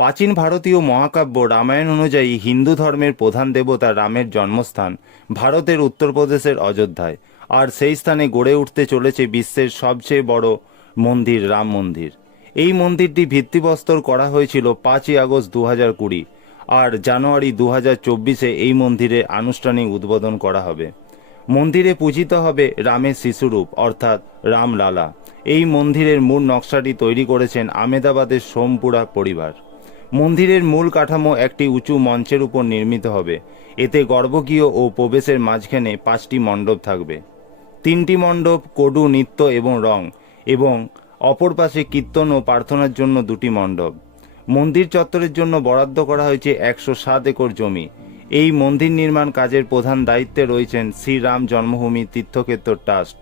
প্রাচীন ভারতীয় মহাকাব্য রামায়ণ অনুযায়ী হিন্দু ধর্মের প্রধান দেবতা রামের জন্মস্থান ভারতের উত্তরপ্রদেশের অযোধ্যায়, আর সেই স্থানে গড়ে উঠতে চলেছে বিশ্বের সবচেয়ে বড় মন্দির রাম মন্দির। এই মন্দিরটি ভিত্তিপ্রস্তর করা হয়েছিল 5ই আগস্ট 2020, আর জানুয়ারি 2024 এই মন্দিরে আনুষ্ঠানিক উদ্বোধন করা হবে। মন্দিরে পূজিত হবে রামের শিশুরূপ অর্থাৎ রামলালা। এই মন্দিরের মূল নকশাটি তৈরি করেছেন আমেদাবাদের সোমপুরা পরিবার। মন্দিরের মূল কাঠামো একটি উঁচু মঞ্চের উপর নির্মিত হবে। এতে গর্ভগৃহ ও প্রবেশের মাঝখানে 5টি মণ্ডপ থাকবে। 3টি মণ্ডপ কডু, নৃত্য এবং রং, এবং অপর পাশে কীর্তন ও প্রার্থনার জন্য 2টি মণ্ডপ। মন্দির চত্বরের জন্য বরাদ্দ করা হয়েছে 107 একর জমি। এই মন্দির নির্মাণ কাজের প্রধান দায়িত্বে রয়েছেন শ্রীরাম জন্মভূমি তীর্থক্ষেত্র ট্রাস্ট।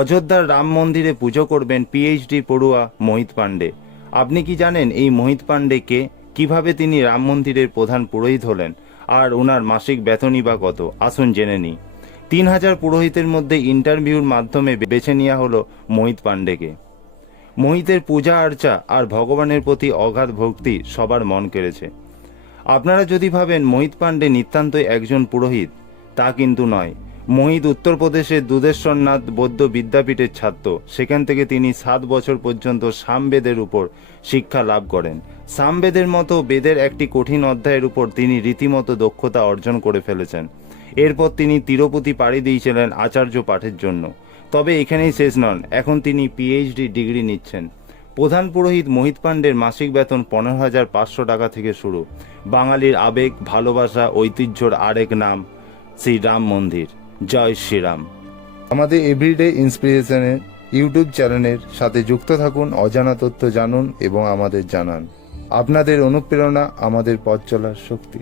অযোধ্যার রাম মন্দিরে পুজো করবেন পিএইচডি পড়ুয়া মোহিত পাণ্ডে। আপনি কি জানেন এই মোহিত পাণ্ডে কে, কিভাবে তিনি রাম মন্দিরের প্রধান পুরোহিত হলেন, আর ওনার মাসিক বেতনই বা কত? আসুন জেনে নিই। 3000 পুরোহিতের মধ্যে ইন্টারভিউর মাধ্যমে বেছে নেওয়া হলো মোহিত পাণ্ডেকে। মোহিতের পূজা আর্চা আর ভগবানের প্রতি অগাধ ভক্তি সবার মন কেড়েছে। আপনারা যদি ভাবেন মোহিত পাণ্ডে নিতান্তই একজন পুরোহিত, তা কিন্তু নয়। মোহিত উত্তরপ্রদেশের দুধেশ্বরনাথ বৌদ্ধ বিদ্যাপীঠের ছাত্র। সেখান থেকে তিনি 7 বছর পর্যন্ত সামবেদের উপর শিক্ষা লাভ করেন। সামবেদের মতো বেদের একটি কঠিন অধ্যায়ের উপর তিনি রীতিমতো দক্ষতা অর্জন করে ফেলেছেন। এরপর তিনি তিরুপতি পাড়ি দিয়েছিলেন আচার্য পাঠের জন্য। তবে এখানেই শেষ নন, এখন তিনি পিএইচডি ডিগ্রি নিচ্ছেন। প্রধান পুরোহিত মোহিত পাণ্ডের মাসিক বেতন 15,500 টাকা থেকে শুরু। বাঙালির আবেগ, ভালোবাসা, ঐতিহ্যর আরেক নাম শ্রীরাম মন্দির। জয় শ্রীরাম। আমাদের এভরিডে ইন্সপিরেশনের ইউটিউব চ্যানেলের সাথে যুক্ত থাকুন, অজানা তথ্য জানুন এবং আমাদের জানান। আপনাদের অনুপ্রেরণা আমাদের পথ চলার শক্তি।